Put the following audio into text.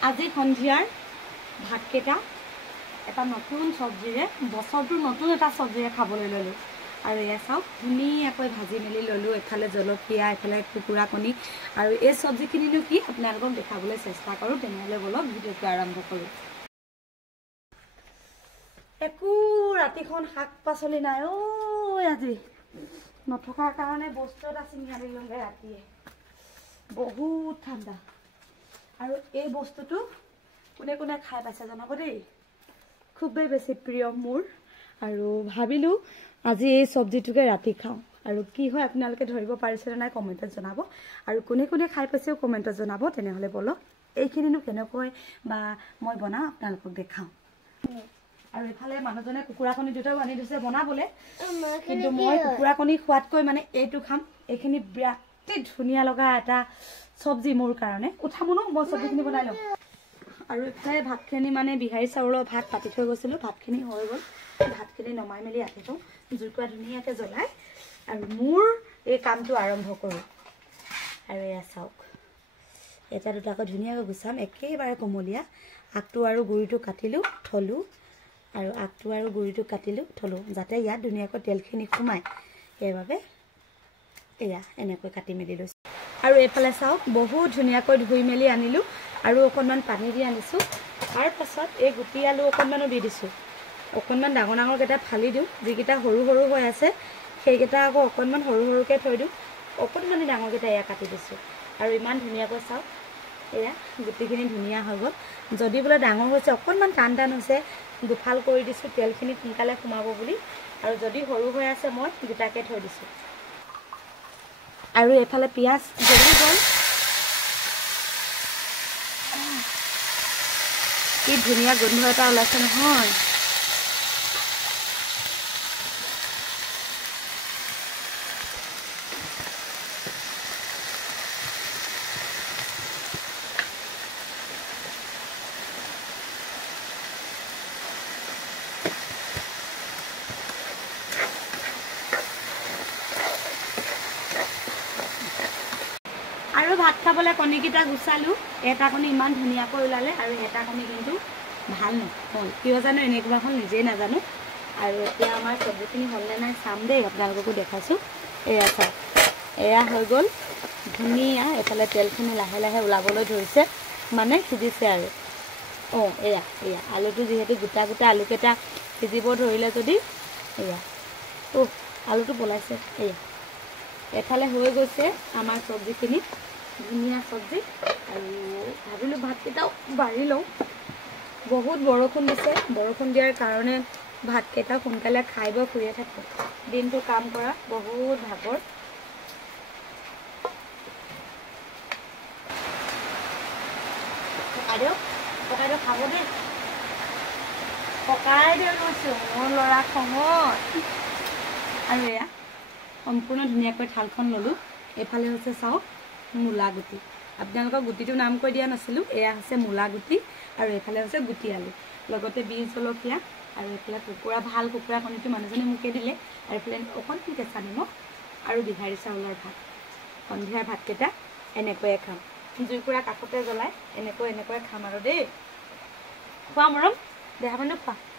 আজি সন্ধিয়াৰ ভাতকেইটা এটা নতুন চব্জিৰে বছৰটোৰ নতুন এটা চব্জিৰে খাবলৈ ল'লোঁ আৰু এয়া চাওক ধুনীয়াকৈ ভাজি মেলি ল'লোঁ এফালে জলকীয়া এফালে কুকুৰা কণী আৰু এই চব্জিখিনিনো কি আপোনালোকক দেখাবলৈ চেষ্টা কৰোঁ তেনেহ'লে বলক ভিডিঅ'টো আৰম্ভ কৰোঁ একো ৰাতিখন শাক পাচলি নাই আজি নথকাৰ কাৰণে বস্তু এটা চিঙি আনিলোঁগৈ ৰাতিয়ে বহুত ঠাণ্ডা আৰু এই বস্তুটো কোনে কোনে খাই পাইছে জনাব দেই খুবেই বেছি প্ৰিয় মোৰ আৰু ভাবিলোঁ আজি এই চব্জিটোকে ৰাতি খাওঁ আৰু কি হয় আপোনালোকে ধৰিব পাৰিছেনে নাই কমেণ্টত জনাব আৰু কোনে কোনে খাই পাইছেও কমেণ্টত জনাব তেনেহ'লে বলক এইখিনিনো কেনেকৈ বা মই বনাওঁ আপোনালোকক দেখাওঁ আৰু এফালে মানুহজনে কুকুৰা কণী দুটাও আনি দিছে বনাবলৈ কিন্তু মই কুকুৰা কণী খোৱাতকৈ মানে এইটো খাম এইখিনি বিৰাটেই ধুনীয়া লগা এটা চব্জি মোৰ কাৰণে উঠামনো মই চব্জিখিনি বনাই লওঁ আৰু এফালে ভাতখিনি মানে বিহাৰী চাউলৰ ভাত পাতি থৈ গৈছিলোঁ ভাতখিনি হৈ গ'ল ভাতখিনি নমাই মেলি ৰাখি থওঁ জুইকুৰা ধুনীয়াকৈ জ্বলাই আৰু মোৰ এই কামটো আৰম্ভ কৰোঁ আৰু এয়া চাওক এটা দুটাকৈ ধুনীয়াকৈ গুচাম একেবাৰে কোমলীয়া আগটো আৰু গুৰিটো কাটিলোঁ থলোঁ আৰু আগটো আৰু গুৰিটো কাটিলোঁ থলোঁ যাতে ইয়াত ধুনীয়াকৈ তেলখিনি সোমায় সেইবাবে এয়া এনেকৈ কাটি মেলি লৈছোঁ আৰু এইফালে চাওক বহুত ধুনীয়াকৈ ধুই মেলি আনিলোঁ আৰু অকণমান পানী দি আনিছোঁ তাৰ পাছত এই গুটি আলু অকণমানো দি দিছোঁ অকণমান ডাঙৰ ডাঙৰকেইটা ফালি দিওঁ যিকেইটা সৰু সৰু হৈ আছে সেইকেইটা আকৌ অকণমান সৰু সৰুকৈ থৈ দিওঁ অকণমানি ডাঙৰকেইটা এয়া কাটি দিছোঁ আৰু ইমান ধুনীয়াকৈ চাওক এয়া গুটিখিনি ধুনীয়া হৈ গ'ল যদি বোলে ডাঙৰ হৈছে অকণমান টান টান হৈছে দুফাল কৰি দিছোঁ তেলখিনি সোনকালে সোমাব বুলি আৰু যদি সৰু হৈ আছে মই গোটাকৈ থৈ দিছোঁ আৰু এইফালে পিঁয়াজ জ্বলি গ'ল কি ধুনীয়া গোন্ধ এটা ওলাইছে নহয় আৰু ভাত খাবলৈ কণীকেইটা গুচালোঁ এটা কণী ইমান ধুনীয়াকৈ ওলালে আৰু এটা কণী কিন্তু ভাল নহ'ল কিয় জানো এনেকুৱা হ'ল নিজেই নাজানো আৰু এতিয়া আমাৰ চব্জিখিনি হ'লনে নাই চাম দেই আপোনালোককো দেখাইছোঁ এয়া চাওক এয়া হৈ গ'ল ধুনীয়া এফালে তেলখিনি লাহে লাহে ওলাবলৈ ধৰিছে মানে সিজিছে আৰু এয়া আলুটো যিহেতু গোটা গোটা আলুকেইটা সিজিব ধৰিলে যদি এয়া আলুটো পলাইছে এয়া এফালে হৈ গৈছে আমাৰ চব্জিখিনি ধুনীয়া চব্জি আৰু ভাবিলোঁ ভাতকেইটাও বাঢ়ি লওঁ বহুত বৰষুণ দিছে বৰষুণ দিয়াৰ কাৰণে ভাতকেইটা সোনকালে খাই বৈ শুয়ে থাকোঁ দিনটো কাম কৰা বহুত ভাগৰ ককাইদেউ খাব দেই ককাইদেউ কৈছোঁ মোৰ ল'ৰা খঙত আৰু এয়া সম্পূৰ্ণ ধুনীয়াকৈ থালখন ল'লোঁ এইফালে হৈছে চাওক মূলা গুটি আপোনালোকৰ গুটিটোৰ নাম কৈ দিয়া নাছিলোঁ এয়া হৈছে মূলা গুটি আৰু এইফালে হৈছে গুটি আলু লগতে বীজ জলকীয়া আৰু এইফালে ভাল কুকুৰা কণীটো মানুহজনে মোকে দিলে আৰু এইফালে অকণমান কেঁচা নিমখ আৰু বিহাৰী চাউলৰ ভাত সন্ধিয়াৰ ভাতকেইটা এনেকৈয়ে খাম জুইকুৰা কাষতে জ্বলাই এনেকৈ খাম আৰু দেই খোৱা মৰম দেহা মানুহ খোৱা